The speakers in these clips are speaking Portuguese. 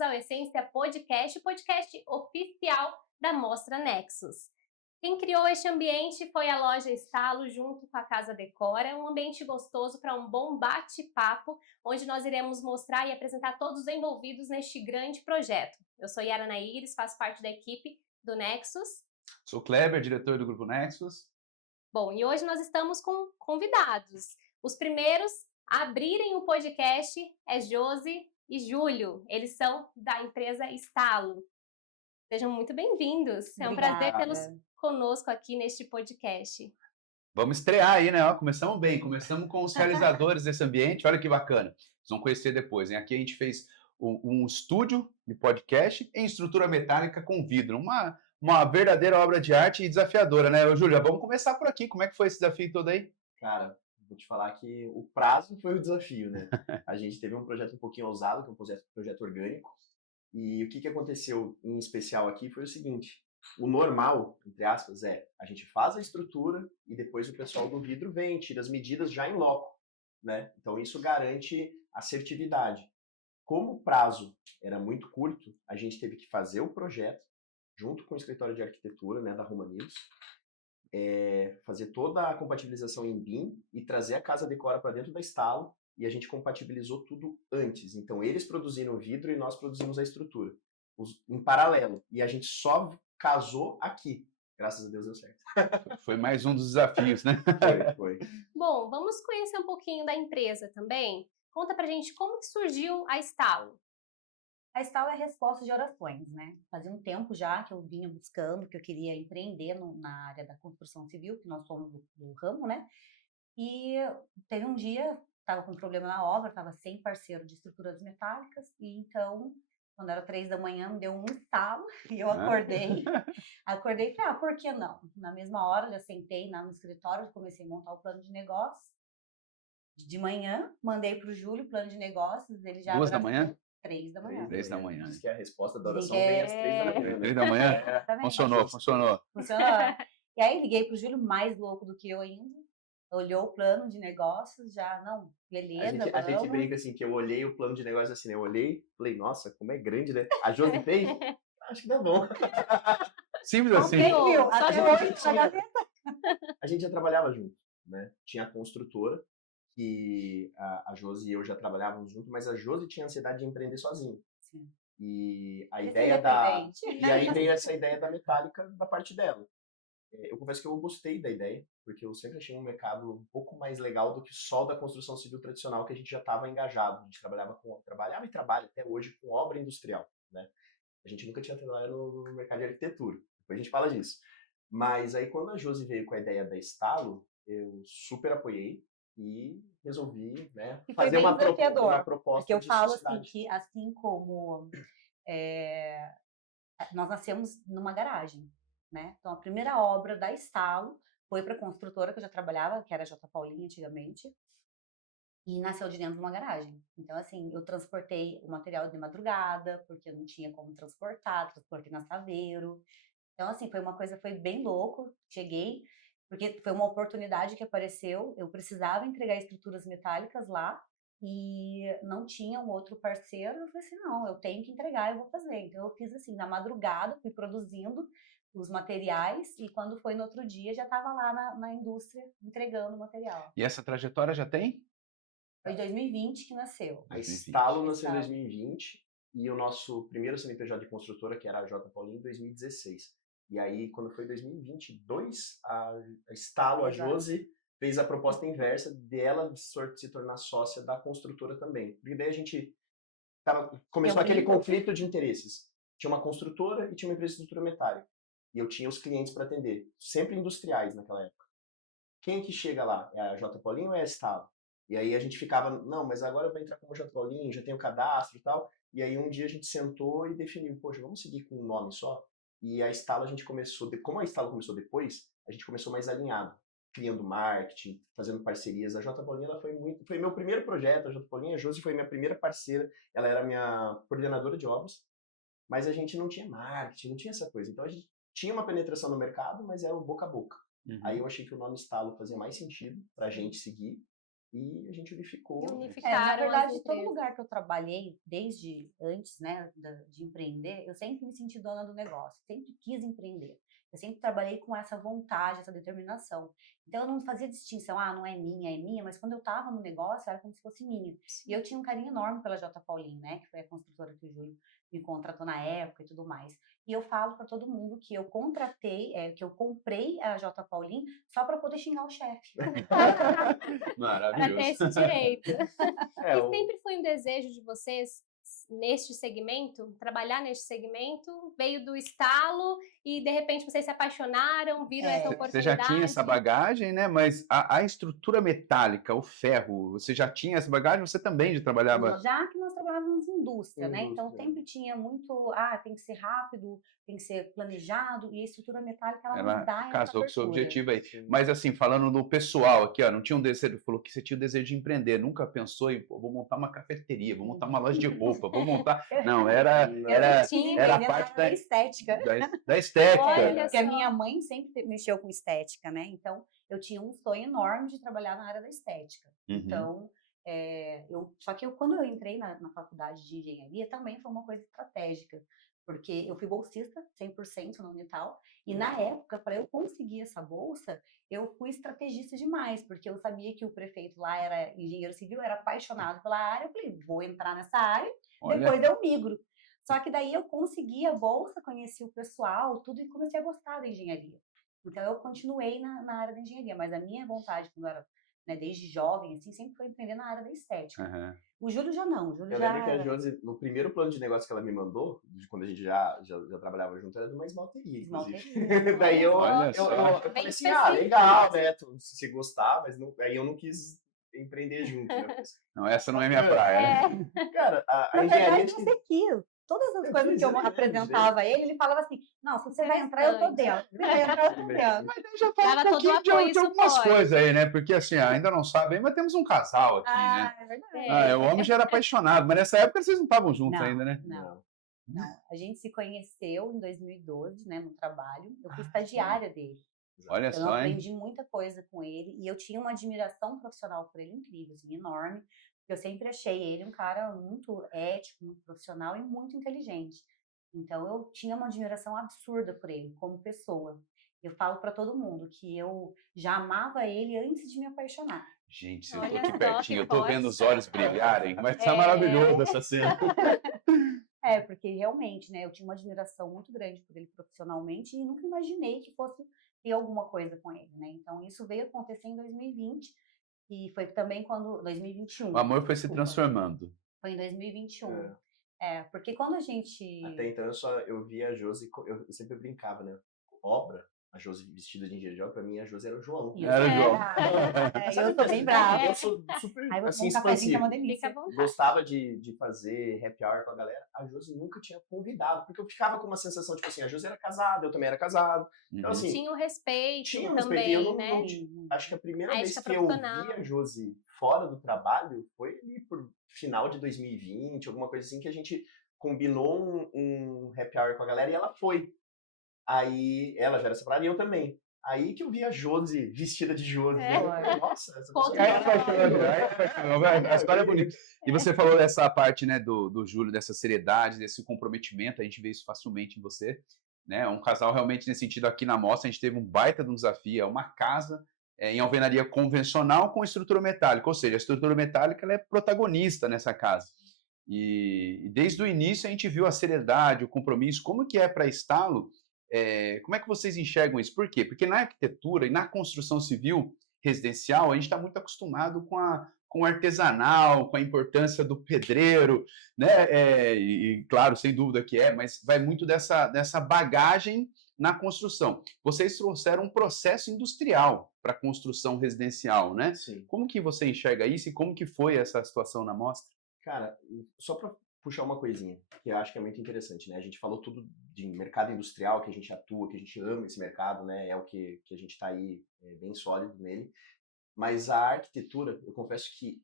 bem-vindos ao Essência Podcast, o podcast oficial da Mostra Nexus. Quem criou este ambiente foi a loja Estalo junto com a Casa Decora, um ambiente gostoso para um bom bate-papo, onde nós iremos mostrar e apresentar todos os envolvidos neste grande projeto. Eu sou Yara Naires, faço parte da equipe do Nexus. Sou Kleber, diretor do Grupo Nexus. Bom, e hoje nós estamos com convidados. Os primeiros a abrirem o podcast é Josi e Júlio. Eles são da empresa Estalo. Sejam muito bem-vindos. É um prazer tê-los conosco aqui neste podcast. Vamos estrear aí, né? Ó, começamos bem, começamos com os realizadores desse ambiente. Olha que bacana. Vocês vão conhecer depois, hein? Aqui a gente fez um estúdio de podcast em estrutura metálica com vidro. Uma verdadeira obra de arte e desafiadora, né? Ô, Júlio, vamos começar por aqui. Como é que foi esse desafio todo aí? Cara, vou te falar que o prazo foi o desafio, né? A gente teve um projeto um pouquinho ousado, que é um projeto orgânico. E o que aconteceu em especial aqui foi o seguinte: o normal, entre aspas, a gente faz a estrutura e depois o pessoal do vidro vem, tira as medidas já em loco, né? Então isso garante assertividade. Como o prazo era muito curto, a gente teve que fazer o projeto junto com o escritório de arquitetura, né, da Romanidos, fazer toda a compatibilização em BIM e trazer a Casa Decora para dentro da Estalo, e a gente compatibilizou tudo antes. Então eles produziram o vidro e nós produzimos a estrutura, em paralelo. E a gente só casou aqui. Graças a Deus deu certo. Foi mais um dos desafios, né? Foi. Bom, vamos conhecer um pouquinho da empresa também. Conta pra gente como que surgiu a Estalo. A Estalo é resposta de orações, né? Fazia um tempo já que eu vinha buscando, que eu queria empreender na área da construção civil, que nós somos do ramo, né? E teve um dia, estava com um problema na obra, estava sem parceiro de estruturas metálicas, e então, quando era 3 da manhã, me deu um estalo, e eu acordei e falei, por que não? Na mesma hora, já sentei no escritório, comecei a montar o plano de negócios. De manhã, mandei para o Júlio o plano de negócios, ele já... 2 da manhã? 3 da manhã. 3 da manhã. Diz que a resposta da oração vem às 3 da manhã. 3 da manhã? Funcionou. E aí liguei pro Júlio, mais louco do que eu ainda. Olhou o plano de negócios, já, não, beleza, a gente brinca assim, que eu olhei o plano de negócios assim, né? Eu olhei, falei, nossa, como é grande, né? A Josi fez? Acho que dá bom. Simples assim. A gente já trabalhava junto, né? Tinha a construtora, que a Josi e eu já trabalhávamos junto, mas a Josi tinha ansiedade de empreender sozinha. Sim. E a ideia e aí veio essa ideia da metálica da parte dela. Eu confesso que eu gostei da ideia, porque eu sempre achei um mercado um pouco mais legal do que só da construção civil tradicional, que a gente já estava engajado. A gente trabalhava e trabalha até hoje com obra industrial, né? A gente nunca tinha trabalhado no mercado de arquitetura. Depois a gente fala disso. Mas aí quando a Josi veio com a ideia da Estalo, eu super apoiei e resolvi, né, fazer uma proposta. Porque eu falo assim, que assim como nós nascemos numa garagem, né? Então a primeira obra da Estalo foi para a construtora que eu já trabalhava, que era a J. Paulinho antigamente, e nasceu de dentro de uma garagem. Então assim, eu transportei o material de madrugada, porque eu não tinha como transportei na Saveiro. Então assim, foi bem louco. Cheguei, porque foi uma oportunidade que apareceu, eu precisava entregar estruturas metálicas lá, e não tinha um outro parceiro. Eu falei assim, não, eu tenho que entregar, eu vou fazer. Então eu fiz assim, na madrugada, fui produzindo os materiais, e quando foi no outro dia, já estava lá na indústria entregando o material. E essa trajetória já tem? Foi em 2020 que nasceu. A Estalo nasceu em 2020, e o nosso primeiro CNPJ de construtora, que era a J. Paulinho, em 2016. E aí, quando foi 2022, a Estalo, a Josi, fez a proposta inversa dela se tornar sócia da construtora também. Porque daí a gente começou aquele conflito de interesses. Tinha uma construtora e tinha uma empresa de estrutura metálica. E eu tinha os clientes para atender, sempre industriais naquela época. Quem que chega lá? É a J. Paulinho ou é a Estalo? E aí a gente ficava, não, mas agora eu vou entrar como J. Paulinho, já tenho cadastro e tal. E aí um dia a gente sentou e definiu, poxa, vamos seguir com um nome só? E a Estalo a gente começou, como a Estalo começou depois, a gente começou mais alinhado, criando marketing, fazendo parcerias. A J. Paulinha, ela foi meu primeiro projeto, a J. Paulinha, a Josi foi minha primeira parceira, ela era minha coordenadora de obras, mas a gente não tinha marketing, não tinha essa coisa. Então a gente tinha uma penetração no mercado, mas era o boca a boca. Aí eu achei que o nome Estalo fazia mais sentido pra gente seguir, e a gente unificou. E né? unificaram. Na as verdade, todo empresas. lugar que eu trabalhei, desde antes, né, de empreender, eu sempre me senti dona do negócio, sempre quis empreender. Eu sempre trabalhei com essa vontade, essa determinação. Então, eu não fazia distinção, não é minha, mas quando eu estava no negócio, era como se fosse minha. E eu tinha um carinho enorme pela J. Paulin, né, que foi a construtora que o Júlio me contratou na época e tudo mais. E eu falo para todo mundo que eu que eu comprei a J. Paulin só para poder xingar o chefe. Para ter Maravilhoso. esse direito. É, E sempre foi um desejo de vocês neste segmento, trabalhar neste segmento, veio do estalo e de repente vocês se apaixonaram, viram essa Você oportunidade. já tinha essa bagagem, né? Mas a estrutura metálica, o ferro, você já tinha essa bagagem? Você também já trabalhava? Já que nós trabalhávamos em indústria, né? Então Indústria. sempre tinha muito, tem que ser rápido, tem que ser planejado, e a estrutura metálica ela Ela nos dá essa casou com o seu abertura. objetivo aí. Sim. Mas assim, falando do pessoal aqui, ó, não tinha um desejo, falou que você tinha o desejo de empreender, nunca pensou em, pô, vou montar uma cafeteria, vou montar uma loja de roupa, vou montar... Não, era Era a parte da estética. da estética. Olha Porque a só. minha mãe sempre mexeu com estética, né? Então, eu tinha um sonho enorme de trabalhar na área da estética. Uhum. Então, só que quando eu entrei na faculdade de engenharia, também foi uma coisa estratégica. Porque eu fui bolsista 100% na Unital. E na época, para eu conseguir essa bolsa, eu fui estrategista demais. Porque eu sabia que o prefeito lá era engenheiro civil, era apaixonado pela área. Eu falei, vou entrar nessa área, Olha. depois eu migro. Só que daí eu consegui a bolsa, conheci o pessoal, tudo, e comecei a gostar da engenharia. Então eu continuei na área da engenharia, mas a minha vontade, quando eu era, né, desde jovem, assim, sempre foi empreender na área da estética. Uhum. O Júlio já não, o Júlio Eu já... lembro que a Josi, no primeiro plano de negócio que ela me mandou, de quando a gente já trabalhava junto, era de uma esmalteria, inclusive. Esmalteria. Daí eu Olha só. falei Bem assim, específico. legal, né? Se gostar, mas não, aí eu não quis empreender junto. Né? Não, essa não é minha praia, né? Cara, a Na engenharia... verdade, você quis. Todas as coisas que eu apresentava a ele falava assim, não, se você vai entrar, eu tô dentro. Se você vai entrar, eu tô dentro. Mas aí já fala Dava um todo o pouquinho apoio de e algumas suporte. coisas aí, né? Porque assim, ainda não sabem, mas temos um casal aqui, né? É verdade. O homem já era apaixonado, mas nessa época vocês não estavam juntos Não. ainda, né? Não. A gente se conheceu em 2012, né, no trabalho. Eu fui estagiária dele. Olha Então, eu só, hein? aprendi muita coisa com ele e eu tinha uma admiração profissional por ele incrível, assim, enorme. Porque eu sempre achei ele um cara muito ético, muito profissional e muito inteligente. Então, eu tinha uma admiração absurda por ele como pessoa. Eu falo para todo mundo que eu já amava ele antes de me apaixonar. Gente, se eu Olha tô aqui só, pertinho, que eu tô forte. vendo os olhos brilharem, mas tá maravilhoso essa cena. Porque realmente, né, eu tinha uma admiração muito grande por ele profissionalmente e nunca imaginei que fosse ter alguma coisa com ele, né? Então, isso veio acontecer em 2020 e foi também quando... 2021. O amor foi se desculpa. transformando. Foi em 2021. É. Porque quando a gente... Até então eu via a Josi, eu sempre brincava, né? Obra, a Josi vestida de engenheiro de obra, pra mim a Josi era o João. Era o João. Eu tô bem brava. Eu sou super, Aí assim, um cafezinho é uma expansivo. Fica à delícia. vontade. Gostava de fazer happy hour com a galera. A Josi nunca tinha convidado, porque eu ficava com uma sensação, tipo assim, a Josi era casada, eu também era casado. Então, assim, Tinha o respeito tinha um também, respeito. Eu né? acho que a primeira A vez ética que eu vi profissional. a Josi fora do trabalho foi ali por final de 2020, alguma coisa assim, que a gente combinou um happy hour com a galera e ela foi. Aí ela já era separada e eu também. Aí que eu vi a Josi vestida de Josi. Né? Eu falei, nossa, essa pessoa... Aí apaixonou. A história é bonita. E você falou dessa parte, né, do Júlio, dessa seriedade, desse comprometimento, a gente vê isso facilmente em você, né? Um casal realmente nesse sentido aqui na mostra, a gente teve um baita de um desafio, é uma casa em alvenaria convencional com estrutura metálica, ou seja, a estrutura metálica ela é protagonista nessa casa. E desde o início a gente viu a seriedade, o compromisso, como que é para Estalo. Como é que vocês enxergam isso? Por quê? Porque na arquitetura e na construção civil residencial, a gente está muito acostumado com o artesanal, com a importância do pedreiro, né? E claro, sem dúvida que mas vai muito dessa bagagem na construção. Vocês trouxeram um processo industrial para a construção residencial, né? Sim. Como que você enxerga isso e como que foi essa situação na mostra? Cara, só para puxar uma coisinha, que eu acho que é muito interessante, né? A gente falou tudo de mercado industrial, que a gente atua, que a gente ama esse mercado, né? É o que a gente está aí bem sólido nele. Mas a arquitetura, eu confesso que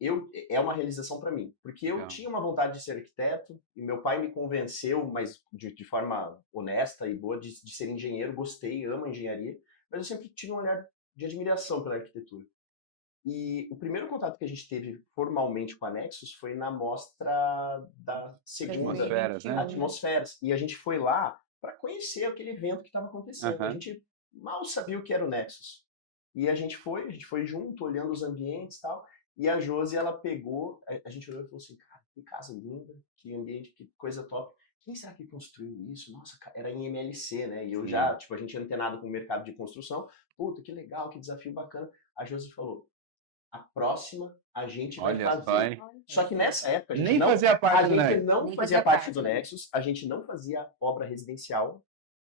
é uma realização para mim. Porque eu tinha uma vontade de ser arquiteto, e meu pai me convenceu, mas de forma honesta e boa, de ser engenheiro. Gostei, amo engenharia, mas eu sempre tive um olhar de admiração pela arquitetura. E o primeiro contato que a gente teve formalmente com a Nexus foi na mostra da segunda Atmosferas, né? Atmosferas. E a gente foi lá para conhecer aquele evento que estava acontecendo. A gente mal sabia o que era o Nexus. E a gente foi junto, olhando os ambientes e tal. E a Josi, ela pegou, a gente olhou e falou assim, cara, que casa linda, que ambiente, que coisa top. Quem será que construiu isso? Nossa, era em MLC, né? E eu já, tipo, a gente antenado com o mercado de construção. Puta, que legal, que desafio bacana. A Josi falou, a próxima a gente vai fazer. Só que nessa época a gente nem não fazia parte a do gente Nexus. não fazia parte do Nexus, a gente não fazia obra residencial.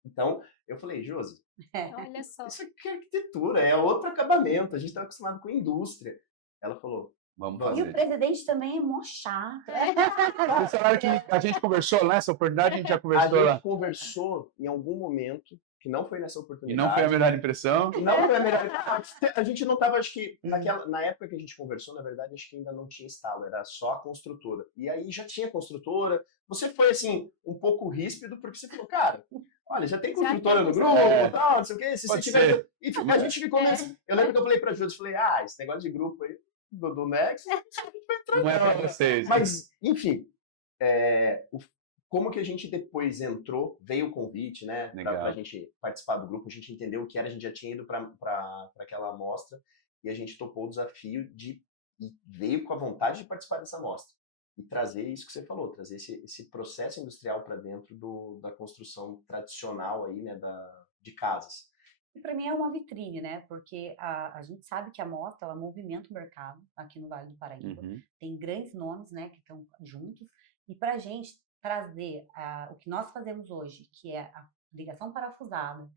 Então, eu falei, Josi, Olha só. isso aqui é arquitetura, é outro acabamento, a gente está acostumado com indústria. Ela falou, vamos E fazer. o presidente também é mó chato. Vocês falaram que a gente conversou nessa oportunidade, a gente já conversou a lá. gente conversou em algum momento, que não foi nessa E oportunidade. não foi a melhor impressão. Não foi a melhor. A gente não estava, acho que, na época que a gente conversou, na verdade, acho que ainda não tinha instalo, era só a construtora. E aí já tinha construtora. Você foi, assim, um pouco ríspido, porque você falou, cara, olha, já tem construtora no grupo, tal, não sei o quê. Se você tiver. E a gente ficou nessa. Eu lembro que eu falei pra Júlia, falei, esse negócio de grupo aí, do Nexus, a gente vai entrar. Não é pra vocês. Mas, enfim, como que a gente depois entrou, veio o convite, né, pra gente participar do grupo, a gente entendeu o que era, a gente já tinha ido para aquela amostra e a gente topou o desafio e veio com a vontade de participar dessa amostra e trazer isso que você falou, trazer esse processo industrial para dentro da construção tradicional aí, né, de casas. E para mim é uma vitrine, né? Porque a gente sabe que a mostra, ela movimenta o mercado aqui no Vale do Paraíba. Tem grandes nomes, né, que estão juntos. E para a gente trazer o que nós fazemos hoje, que é a ligação parafusada,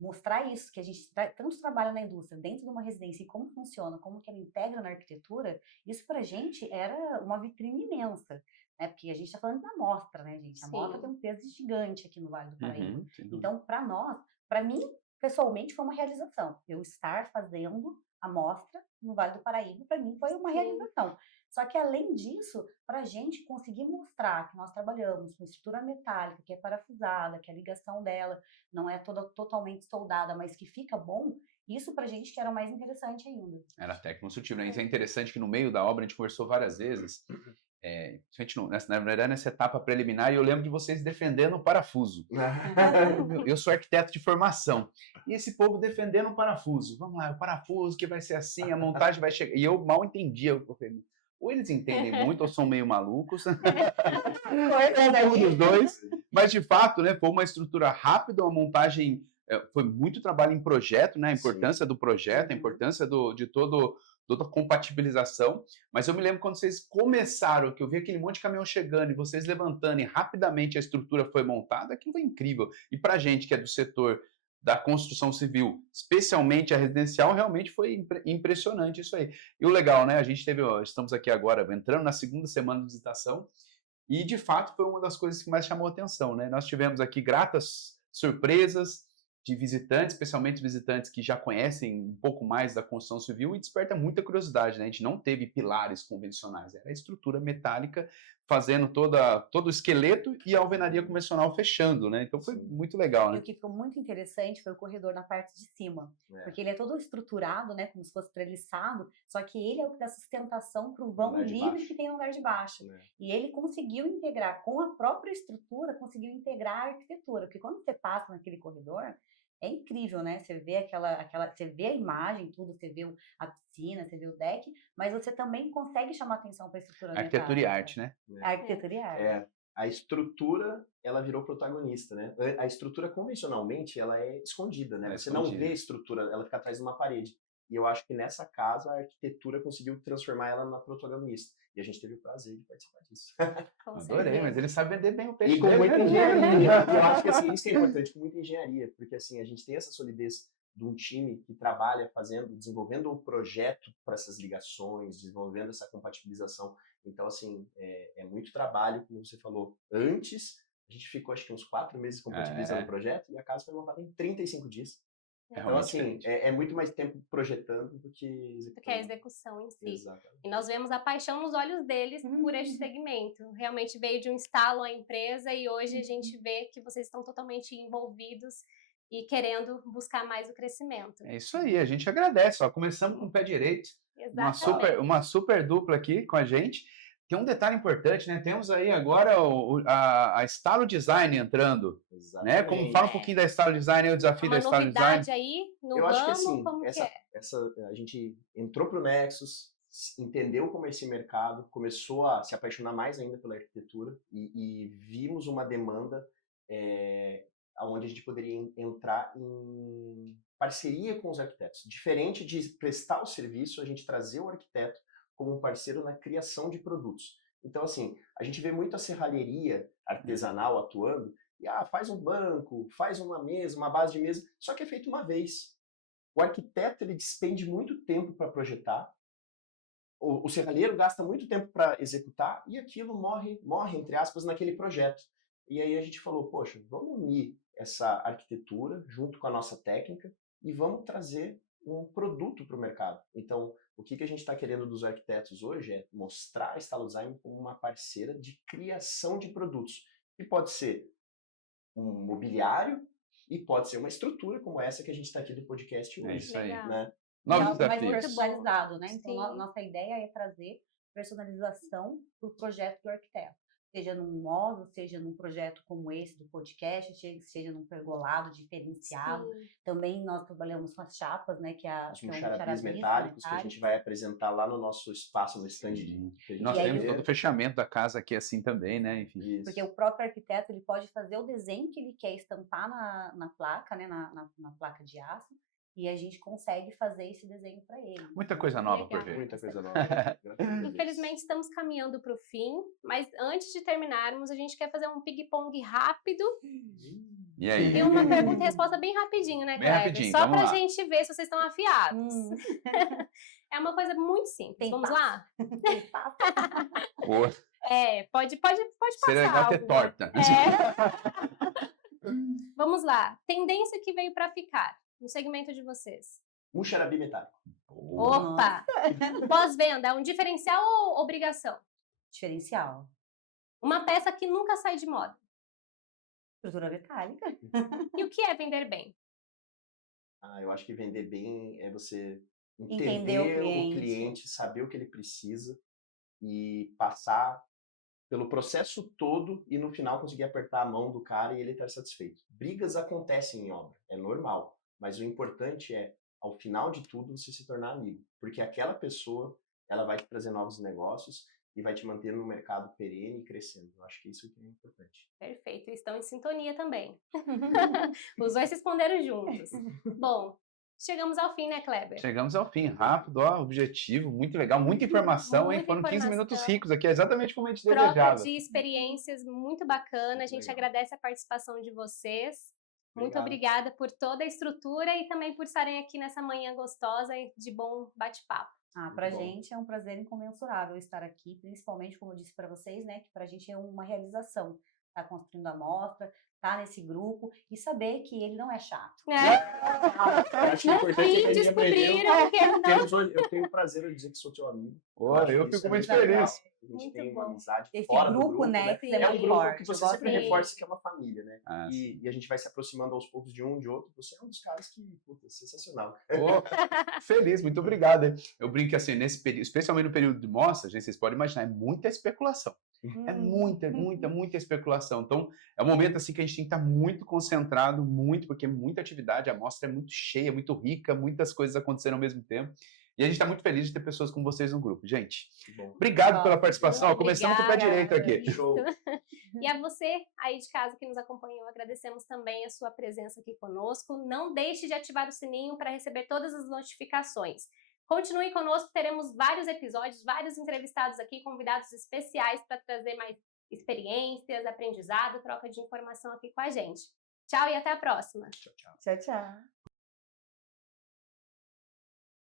mostrar isso, que a gente tanto trabalha na indústria, dentro de uma residência, e como funciona, como que ela integra na arquitetura, isso para a gente era uma vitrine imensa. Né? Porque a gente está falando da mostra, né, gente? A mostra tem um peso gigante aqui no Vale do Paraíba. Então, para nós, para mim, pessoalmente, foi uma realização. Eu estar fazendo a mostra no Vale do Paraíba, para mim, foi uma realização. Só que, além disso, para a gente conseguir mostrar que nós trabalhamos com estrutura metálica, que é parafusada, que a ligação dela não é totalmente soldada, mas que fica bom, isso para a gente que era o mais interessante ainda. Era tecno-construtivo, né? Isso é interessante que no meio da obra a gente conversou várias vezes. Na verdade, nessa etapa preliminar, eu lembro de vocês defendendo o parafuso. Eu sou arquiteto de formação. E esse povo defendendo o parafuso. Vamos lá, o parafuso que vai ser assim, a montagem vai chegar. E eu mal entendia. Eu falei, ou eles entendem muito ou são meio malucos. É um dos dois. Mas, de fato, né, foi uma estrutura rápida, uma montagem... Foi muito trabalho em projeto, né? A importância do projeto, a importância de toda a compatibilização, mas eu me lembro quando vocês começaram, que eu vi aquele monte de caminhão chegando e vocês levantando e rapidamente a estrutura foi montada, aquilo foi incrível. E pra gente que é do setor da construção civil, especialmente a residencial, realmente foi impressionante isso aí. E o legal, né, a gente estamos aqui agora, entrando na segunda semana de visitação, e de fato foi uma das coisas que mais chamou a atenção, né? Nós tivemos aqui gratas surpresas de visitantes, especialmente visitantes que já conhecem um pouco mais da construção civil, e desperta muita curiosidade, né? A gente não teve pilares convencionais, era a estrutura metálica fazendo todo o esqueleto e a alvenaria convencional fechando, né? Então foi muito legal, né? E o que ficou muito interessante foi o corredor na parte de cima, porque ele é todo estruturado, né, como se fosse treliçado, só que ele é o que dá sustentação para o vão livre que tem no andar de baixo. E ele conseguiu integrar com a própria estrutura, conseguiu integrar a arquitetura, porque quando você passa naquele corredor, é incrível, né? Você vê você vê a imagem, tudo, você vê a piscina, você vê o deck, mas você também consegue chamar atenção para a estrutura metálica. Arquitetura e arte, né? Arquitetura e arte. A estrutura, ela virou protagonista, né? A estrutura, convencionalmente, ela é escondida, né? Você não vê a estrutura, ela fica atrás de uma parede. E eu acho que nessa casa, a arquitetura conseguiu transformar ela na protagonista. E a gente teve o prazer de participar disso. Adorei, mas ele sabe vender bem o peixe. E com muita engenharia. Eu acho que assim, isso que é importante, com muita engenharia. Porque assim, a gente tem essa solidez de um time que trabalha desenvolvendo um projeto para essas ligações, desenvolvendo essa compatibilização. Então, assim, é muito trabalho, como você falou. Antes, a gente ficou, acho que uns 4 meses compatibilizando o projeto, e a casa foi montada em 35 dias. Então, assim, é muito mais tempo projetando do que executando. Do que a execução em si. Exatamente. E nós vemos a paixão nos olhos deles por este segmento. Realmente veio de um estalo a empresa e hoje a gente vê que vocês estão totalmente envolvidos e querendo buscar mais o crescimento. É isso aí, a gente agradece. Começamos com o pé direito. Exatamente. Uma super dupla aqui com a gente. Tem um detalhe importante, né? Temos aí agora a Estalo Design entrando, né? Como fala um pouquinho da Estalo Design, o desafio da Uma Estalo Design. novidade aí no Eu acho que ramo, assim, como que é? a gente entrou pro Nexus, entendeu como é esse mercado, começou a se apaixonar mais ainda pela arquitetura e vimos uma demanda onde a gente poderia entrar em parceria com os arquitetos. Diferente de prestar o serviço, a gente trazer o arquiteto como um parceiro na criação de produtos. Então, assim, a gente vê muito a serralheria artesanal atuando, e faz um banco, faz uma mesa, uma base de mesa, só que é feito uma vez. O arquiteto, ele despende muito tempo para projetar, o serralheiro gasta muito tempo para executar, e aquilo morre, entre aspas, naquele projeto. E aí a gente falou, poxa, vamos unir essa arquitetura junto com a nossa técnica e vamos trazer um produto para o mercado. Então, o que a gente está querendo dos arquitetos hoje é mostrar a Estalo Design como uma parceira de criação de produtos, que pode ser um mobiliário e pode ser uma estrutura como essa que a gente está aqui do podcast hoje. É isso aí. Né? Novos algo mais desafios. personalizado, né? Então, Sim. nossa ideia é trazer personalização para o projeto do arquiteto. Seja num móvel, seja num projeto como esse do podcast, seja num pergolado diferenciado. Sim. Também nós trabalhamos com as chapas, né? Que é Os muxarabis metálicos que a gente vai apresentar lá no nosso espaço, no stand de Nós temos todo o fechamento da casa aqui assim também, né? Enfim. Isso. Porque o próprio arquiteto ele pode fazer o desenho que ele quer estampar na placa, né? Na placa de aço. E a gente consegue fazer esse desenho para ele. Muita coisa nova por Legal. ver. Muita coisa nova. Infelizmente estamos caminhando para o fim, mas antes de terminarmos, a gente quer fazer um ping-pong rápido E aí? e uma pergunta e resposta bem rapidinho, né, Bem Kleber? rapidinho, Só vamos pra lá. gente ver se vocês estão afiados. É uma coisa muito simples. Tem Vamos passo? lá? Pô, Pode passar. seria legal ter algo, né? torta. Vamos lá. Tendência que veio para ficar no segmento de vocês. Muxarabi metálico. Opa! Pós-venda, é um diferencial ou obrigação? Diferencial. Uma peça que nunca sai de moda. Estrutura metálica. E o que é vender bem? Eu acho que vender bem é você Entender o cliente, saber o que ele precisa e passar pelo processo todo e no final conseguir apertar a mão do cara e ele estar satisfeito. Brigas acontecem em obra, é normal, mas o importante é, ao final de tudo, você se tornar amigo, porque aquela pessoa, ela vai te trazer novos negócios e vai te manter no mercado perene e crescendo. Eu acho que isso que é importante. Perfeito, estão em sintonia também. Os dois responderam juntos. Bom, chegamos ao fim, né, Kleber? Chegamos ao fim, rápido, objetivo, muito legal, muita informação, hein? Muita Foram 15 informação. minutos ricos aqui, é exatamente como a gente Troca desejava. de experiências muito bacana. A gente legal. agradece a participação de vocês. Muito Obrigado. obrigada por toda a estrutura e também por estarem aqui nessa manhã gostosa e de bom bate-papo. Pra bom. gente é um prazer incomensurável estar aqui, principalmente, como eu disse para vocês, né, que pra gente é uma realização estar construindo a mostra, estar nesse grupo e saber que ele não é chato. Eu acho que o importante é que a gente aprendeu. Descobriram que Eu tenho o prazer de dizer que sou teu amigo. Olha, eu acho que fico isso muito é muito legal. feliz. A gente Muito tem bom. uma amizade Esse fora do grupo, né, Sim. que é É um muito grupo forte. que você Eu sempre gosto reforça que é uma família, né? Ah, E a gente vai se aproximando aos poucos de um de outro. Você é um dos caras que, puta, sensacional. Pô, feliz, muito obrigado. Hein? Eu brinco que assim, nesse período, especialmente no período de mostra, gente, vocês podem imaginar, é muita especulação. É muita especulação. Então, é um momento assim que a gente tem que estar muito concentrado, porque é muita atividade, a mostra é muito cheia, muito rica, muitas coisas acontecendo ao mesmo tempo. E a gente está muito feliz de ter pessoas como vocês no grupo. Gente, Que bom. obrigado pela participação. Muito Começamos com o pé obrigada. direito aqui. Show. E a você aí de casa que nos acompanhou, agradecemos também a sua presença aqui conosco. Não deixe de ativar o sininho para receber todas as notificações. Continue conosco, teremos vários episódios, vários entrevistados aqui, convidados especiais para trazer mais experiências, aprendizado, troca de informação aqui com a gente. Tchau e até a próxima. Tchau, tchau. Tchau, tchau.